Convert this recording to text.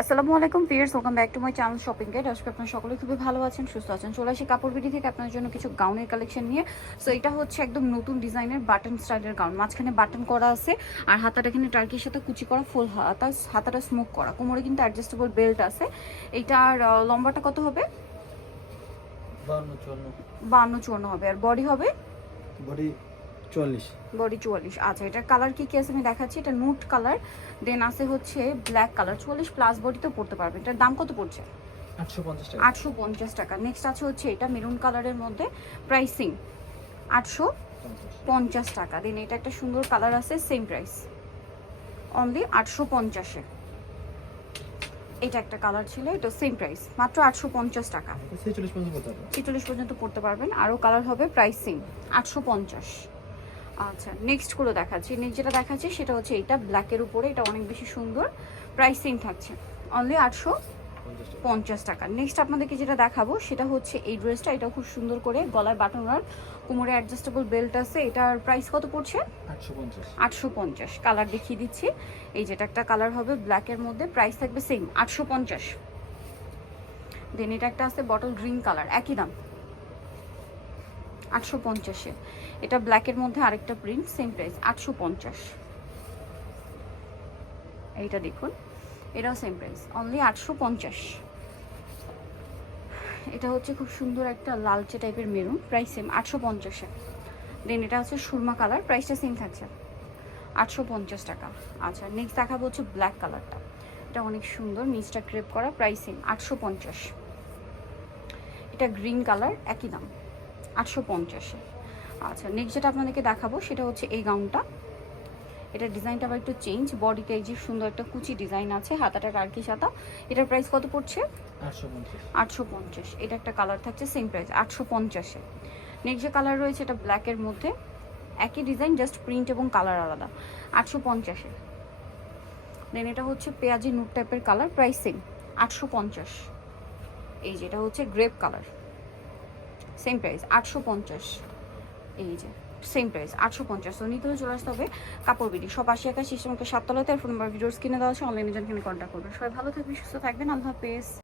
আসসালামু আলাইকুম viewers, welcome back to my channel shopping guide. আজকে আপনারা সকলে খুবই ভালো আছেন, সুস্থ আছেন। চলে আসি কাপড় বিডি থেকে আপনাদের জন্য কিছু গাউনের কালেকশন নিয়ে। সো এটা হচ্ছে একদম নতুন ডিজাইনের বাটন স্টাইলের গাউন, মাঝখানে বাটন করা আছে আর হাতাটা এখানে টার্কির সাথে কুচি করা, ফুল হাতাটা স্মোক করা, কোমরে কিন্তু অ্যাডজাস্টেবল বেল্ট আছে। এইটার লম্বাটা কত হবে? 52-54 হবে। আর বডি হবে বডি 44। বডি 44। আচ্ছা, এটার কালার কি কি আছে আমি দেখাচ্ছি। এটা নুট কালার, দেন আছে হচ্ছে ব্ল্যাক কালার। 44 প্লাস বডিতে পড়তে পারবে। এটার দাম কত পড়ছে? 850 টাকা। 850 টাকা। নেক্সট আছে হচ্ছে এটা মেরুন কালারের মধ্যে, প্রাইসিং 850 টাকা। দেন এটা একটা সুন্দর কালার আছে, সেম প্রাইস অনলি 850-এ। এটা একটা কালার ছিল, এটা সেম প্রাইস মাত্র 850 টাকা। 46 পর্যন্ত পড়তে পারবেন। আরও কালার হবে, প্রাইসিং 850। আচ্ছা, নেক্সট গুলো দেখাচ্ছি। নেক্সট যেটা দেখাচ্ছি সেটা হচ্ছে এটা ব্ল্যাকের উপরে, এটা অনেক বেশি সুন্দর, প্রাইসিং থাকছে অনলি 850 টাকা। নেক্সট আপনাদেরকে যেটা দেখাবো সেটা হচ্ছে এই ড্রেসটা। এটা খুব সুন্দর করে গলায় বাটন আর কোমরে অ্যাডজাস্টেবল বেল্ট আছে। এটার প্রাইস কত পড়ছে? 850। কালার দেখিয়ে দিচ্ছি। এই যেটা একটা কালার হবে ব্ল্যাকের মধ্যে, প্রাইস থাকবে সেম 850। দেন এটা একটা আছে বটল গ্রিন কালার, একই দাম 850-এ। এটা ব্ল্যাকের মধ্যে আরেকটা প্রিন্ট, সেম প্রাইস 850। এইটা দেখুন, এটাও সেম প্রাইস অনলি 850। এটা হচ্ছে খুব সুন্দর একটা লালচে টাইপের মেরুন, প্রাইস সেম 850-এ। দেন এটা হচ্ছে সুরমা কালার, প্রাইসটা সেম থাকছে 850 টাকা। আচ্ছা, নেক্সট দেখাবো হচ্ছে ব্ল্যাক কালারটা। এটা অনেক সুন্দর, নিচটা ক্রেপ করা, প্রাইস সেম 850। এটা গ্রিন কালার, একই দাম 850-এ। আচ্ছা, নেক্সট যেটা আপনাদেরকে দেখাবো সেটা হচ্ছে এই গাউনটা। এটা ডিজাইনটা আবার একটু চেঞ্জ, বডিতে এই যে সুন্দর একটা কুচি ডিজাইন আছে, হাতাটা টার্কিশ হাতা। এটার প্রাইস কত পড়ছে? 850। এটা একটা কালার থাকছে, সেম প্রাইস 850-এ। নেক্সট যে কালার রয়েছে এটা ব্ল্যাকের মধ্যে, একই ডিজাইন, জাস্ট প্রিন্ট এবং কালার আলাদা, 850-এ। দেন এটা হচ্ছে পেঁয়াজি নুট টাইপের কালার, প্রাইস সেম 850। এই যে এটা হচ্ছে গ্রেপ কালার, সেম প্রাইস 850। এই যে সেম প্রাইস 850। তো নিতে হলে চলে আসতে হবে কাপড় বিডি, সব 80 সিস্টেমকে 7 তলাতে। আর ফোন নাম্বার ভিডিওস কিনে দেওয়া আছে, অনলাইনে জন্য কন্ট্যাক্ট করবেন। সবাই ভালো থাকবেন, সুস্থ থাকবেন, আল্লাহ হাফেজ।